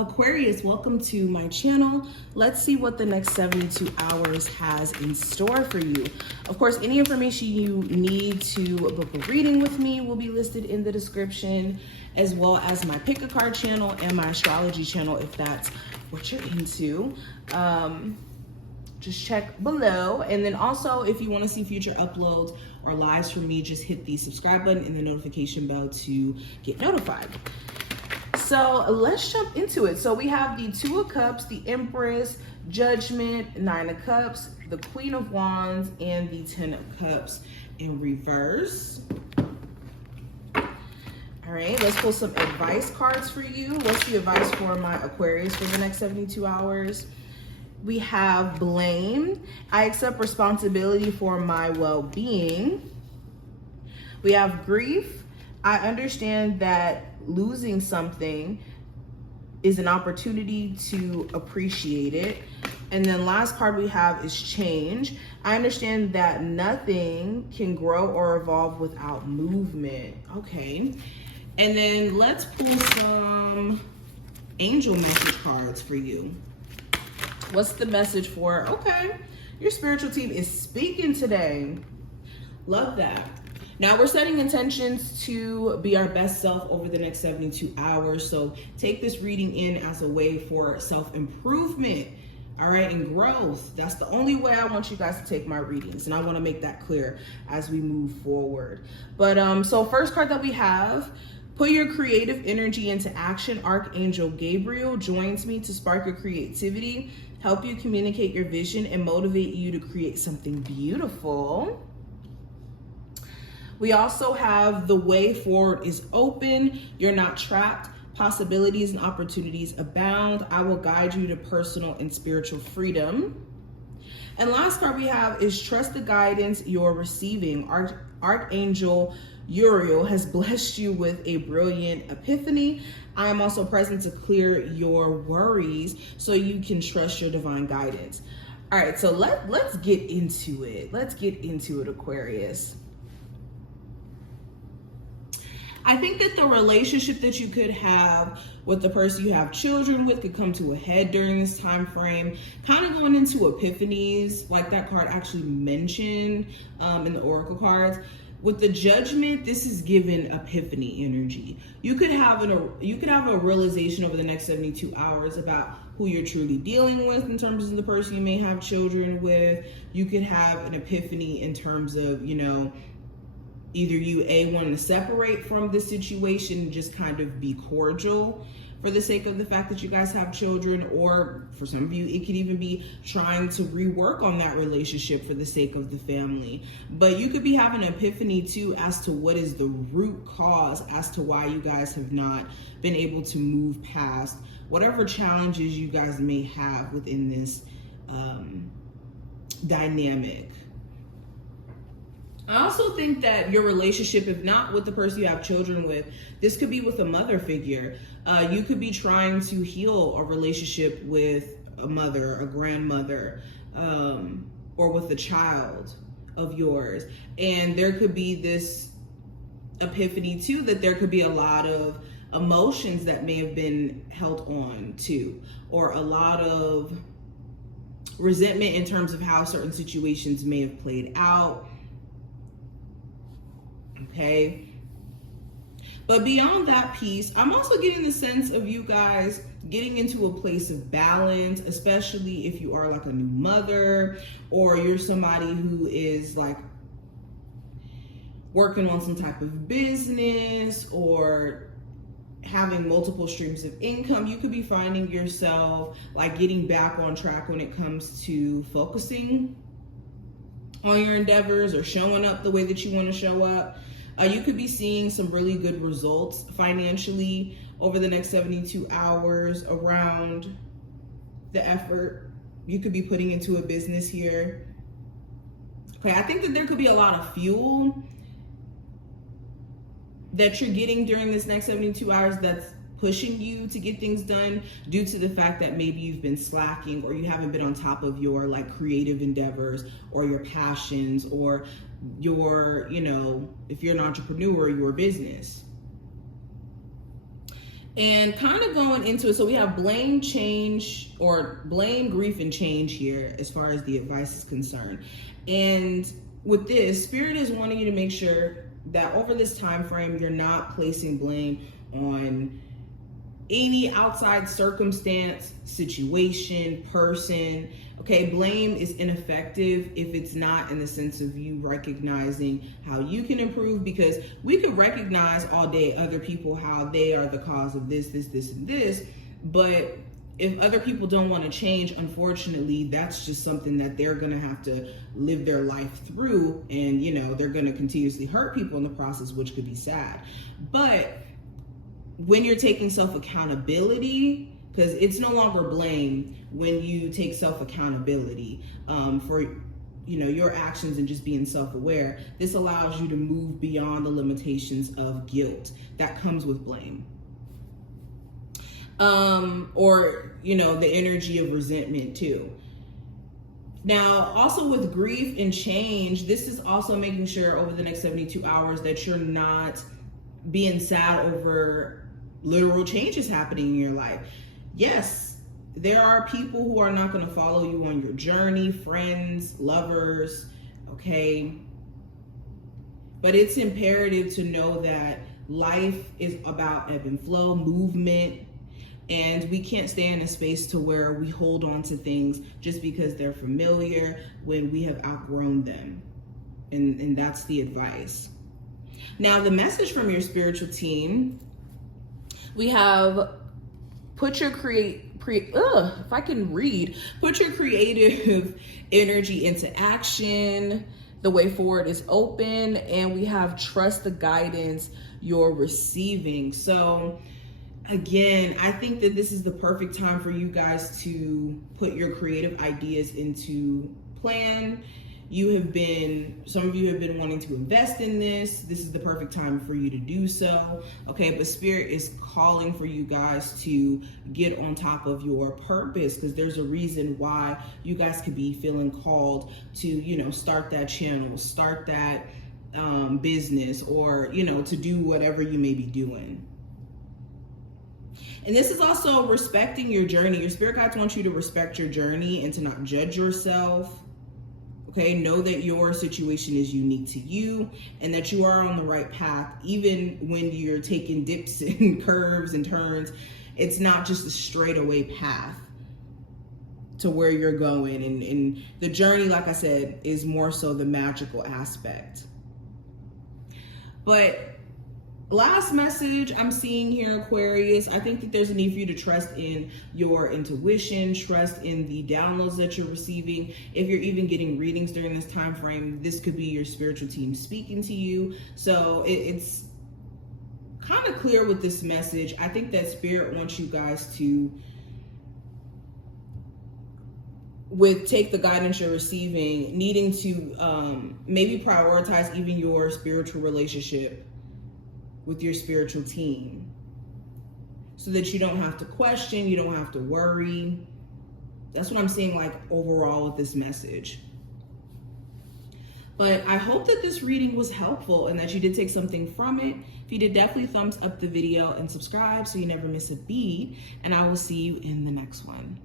Aquarius, welcome to my channel. Let's see what the next 72 hours has in store for you. Of course, any information you need to book a reading with me will be listed in the description, as well as my pick a card channel and my astrology channel if that's what you're into. Just check below. And then also, if you want to see future uploads or lives from me, just hit the subscribe button and the notification bell to get notified. So let's jump into it. So we have the Two of Cups, the Empress, Judgment, Nine of Cups, the Queen of Wands, and the Ten of Cups in reverse. All right, let's pull some advice cards for you. What's the advice for my Aquarius for the next 72 hours? We have blame. I accept responsibility for my well-being. We have grief. I understand that losing something is an opportunity to appreciate it. And then last card we have is change. I understand that nothing can grow or evolve without movement. Okay. And then let's pull some angel message cards for you. What's the message for? Okay, your spiritual team is speaking today. Love that. Now we're setting intentions to be our best self over the next 72 hours. So take this reading in as a way for self-improvement, all right, and growth. That's the only way I want you guys to take my readings. And I want to make that clear as we move forward. But so first card that we have, put your creative energy into action. Archangel Gabriel joins me to spark your creativity, help you communicate your vision, and motivate you to create something beautiful. We also have the way forward is open. You're not trapped. Possibilities and opportunities abound. I will guide you to personal and spiritual freedom. And last card we have is trust the guidance you're receiving. Archangel Uriel has blessed you with a brilliant epiphany. I am also present to clear your worries so you can trust your divine guidance. All right, so let's get into it. Let's get into it, Aquarius. I think that the relationship that you could have with the person you have children with could come to a head during this time frame, kind of going into epiphanies, like that card actually mentioned in the oracle cards. With the Judgment, this is given epiphany energy. You could have a realization over the next 72 hours about who you're truly dealing with in terms of the person you may have children with. You could have an epiphany in terms of, you know, either you wanting to separate from the situation and just kind of be cordial for the sake of the fact that you guys have children, or for some of you, it could even be trying to rework on that relationship for the sake of the family. But you could be having an epiphany too as to what is the root cause as to why you guys have not been able to move past whatever challenges you guys may have within this dynamic. I also think that your relationship, if not with the person you have children with, this could be with a mother figure. You could be trying to heal a relationship with a mother, a grandmother, or with a child of yours. And there could be this epiphany too, that there could be a lot of emotions that may have been held on to, or a lot of resentment in terms of how certain situations may have played out. Okay, but beyond that piece, I'm also getting the sense of you guys getting into a place of balance, especially if you are like a new mother, or you're somebody who is like working on some type of business or having multiple streams of income. You could be finding yourself like getting back on track when it comes to focusing on your endeavors or showing up the way that you want to show up. You could be seeing some really good results financially over the next 72 hours around the effort you could be putting into a business here. Okay, I think that there could be a lot of fuel that you're getting during this next 72 hours that's pushing you to get things done, due to the fact that maybe you've been slacking or you haven't been on top of your like creative endeavors or your passions, or your, you know, if you're an entrepreneur, your business. And kind of going into it, so we have blame, change, or blame, grief, and change here as far as the advice is concerned. And with this, Spirit is wanting you to make sure that over this time frame, you're not placing blame on any outside circumstance, situation, person. Okay, blame is ineffective if it's not in the sense of you recognizing how you can improve, because we could recognize all day other people, how they are the cause of this, and this. But if other people don't want to change, unfortunately, that's just something that they're going to have to live their life through. And, you know, they're going to continuously hurt people in the process, which could be sad. But when you're taking self-accountability, because it's no longer blame when you take self-accountability for, you know, your actions and just being self-aware, this allows you to move beyond the limitations of guilt that comes with blame. Or, you know, the energy of resentment too. Now, also with grief and change, this is also making sure over the next 72 hours that you're not being sad over literal changes happening in your life. Yes, there are people who are not going to follow you on your journey, friends, lovers, okay? But it's imperative to know that life is about ebb and flow, movement, and we can't stay in a space to where we hold on to things just because they're familiar when we have outgrown them. And that's the advice. Now, the message from your spiritual team, we have put your creative energy into action. The way forward is open, and we have trust the guidance you're receiving. So again, I think that this is the perfect time for you guys to put your creative ideas into plan. Some of you have been wanting to invest in this. This is the perfect time for you to do so. Okay, but Spirit is calling for you guys to get on top of your purpose, because there's a reason why you guys could be feeling called to, you know, start that channel, start that business, or, you know, to do whatever you may be doing. And this is also respecting your journey. Your spirit guides want you to respect your journey and to not judge yourself. Okay, know that your situation is unique to you and that you are on the right path, even when you're taking dips and curves and turns. It's not just a straightaway path to where you're going. And the journey, like I said, is more so the magical aspect. But last message I'm seeing here, Aquarius, I think that there's a need for you to trust in your intuition, trust in the downloads that you're receiving. If you're even getting readings during this time frame, this could be your spiritual team speaking to you. So it's kind of clear with this message. I think that Spirit wants you guys to take the guidance you're receiving, needing to maybe prioritize even your spiritual relationship with your spiritual team, so that you don't have to question, you don't have to worry. That's what I'm seeing, like, overall with this message. But I hope that this reading was helpful and that you did take something from it. If you did, definitely thumbs up the video and subscribe so you never miss a beat. And I will see you in the next one.